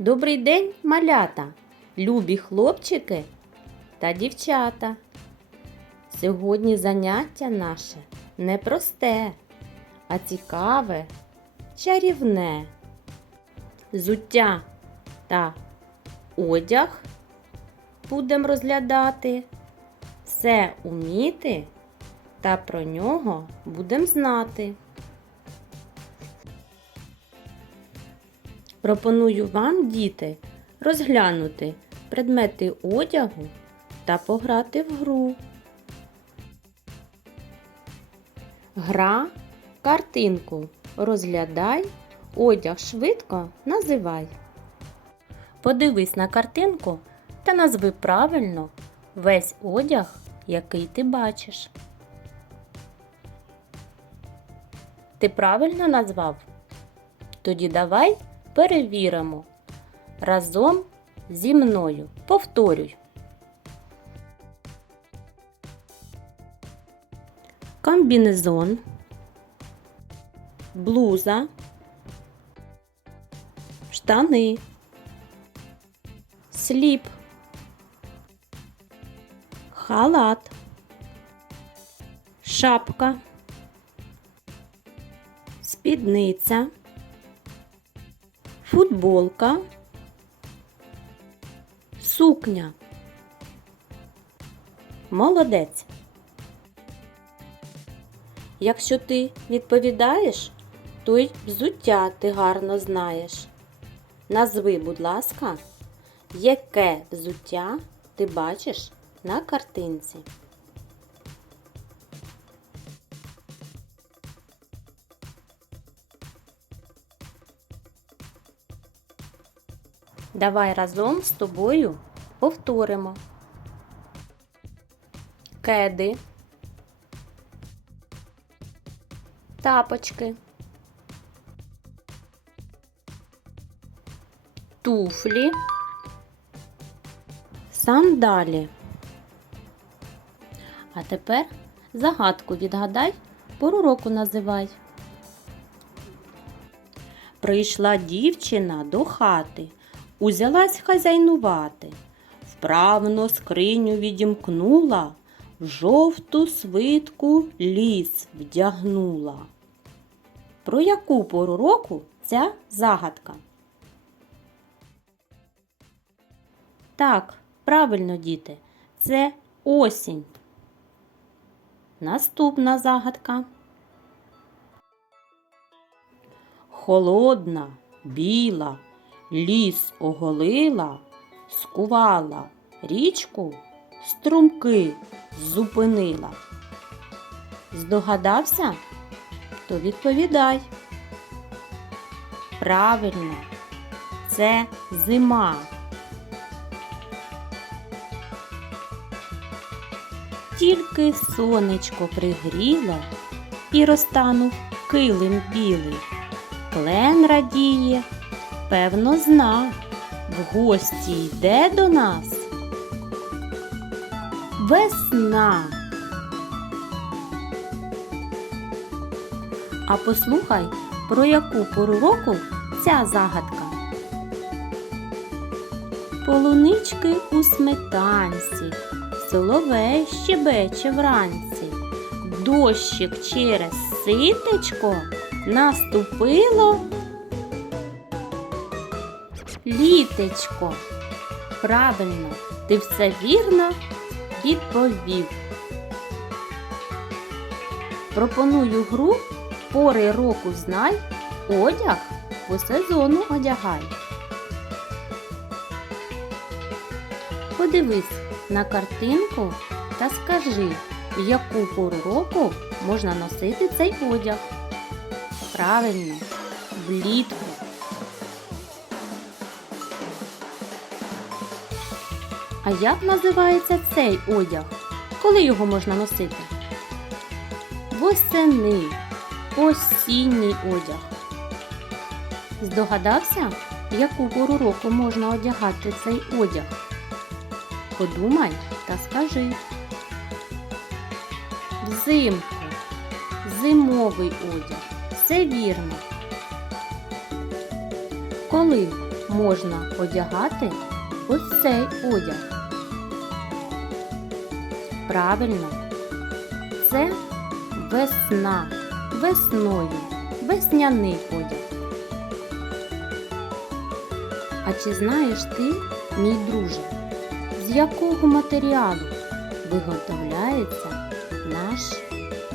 Добрий день, малята, любі хлопчики та дівчата. Сьогодні заняття наше не просте, а цікаве, чарівне. Зуття та одяг будемо розглядати, все уміти та про нього будемо знати. Пропоную вам, діти, розглянути предмети одягу та пограти в гру. Гра картинку. Розглядай, одяг швидко називай. Подивись на картинку та назви правильно весь одяг, який ти бачиш. Ти правильно назвав? Тоді давай перевіримо. Разом зі мною. Повторюй. Комбінезон, блуза, штани, сліп, халат, шапка, спідниця футболка, сукня. Молодець. Якщо ти відповідаєш, то й взуття ти гарно знаєш. Назви, будь ласка, яке взуття ти бачиш на картинці. Давай разом з тобою повторимо. Кеди, тапочки, туфлі, сандалі. А тепер загадку відгадай, пору року називай. Прийшла дівчина до хати, узялась хазяйнувати, вправно скриню відімкнула, в жовту свитку ліс вдягнула. Про яку пору року ця загадка? Так, правильно, діти, це осінь. Наступна загадка. Холодна, біла, ліс оголила, скувала річку, струмки зупинила. Здогадався? То відповідай. Правильно, це зима. Тільки сонечко пригріло і розтанув килим білий. Клен радіє, певно, зна, в гості йде до нас. Весна. А послухай, про яку пору року ця загадка. Полунички у сметанці, соловей щебече вранці, дощик через ситечко наступило літечко. Правильно, ти все вірно відповів. Пропоную гру пори року знай, одяг по сезону одягай. Подивись на картинку та скажи, яку пору року можна носити цей одяг. Правильно, влітку. А як називається цей одяг? Коли його можна носити? Восени. Осінній одяг. Здогадався, яку пору року можна одягати цей одяг? Подумай та скажи. Взимку. Зимовий одяг. Все вірно. Коли можна одягати ось цей одяг? Правильно, це весна, весною, весняний одяг. А чи знаєш ти, мій друже, з якого матеріалу виготовляється наш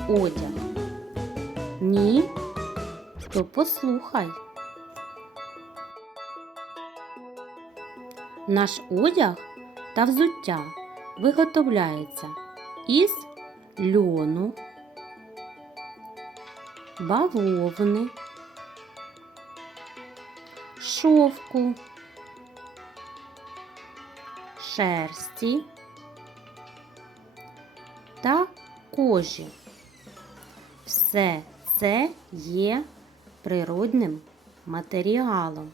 одяг? Ні? То послухай. Наш одяг та взуття виготовляється із льону, бавовни, шовку, шерсті та кожі. Все це є природним матеріалом.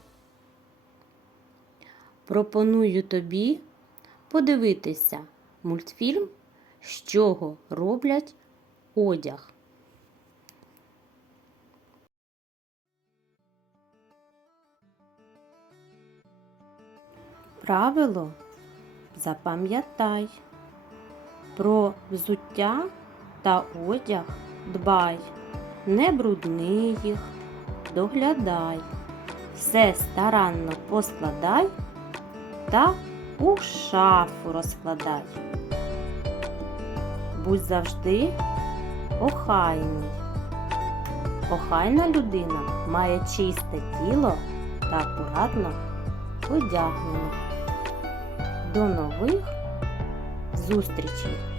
Пропоную тобі подивитися мультфільм, з чого роблять одяг. Правило запам'ятай. Про взуття та одяг дбай, не брудни їх, доглядай, все старанно поскладай та у шафу розкладай. Будь завжди охайний. Охайна людина має чисте тіло та акуратно одягнене. До нових зустрічей!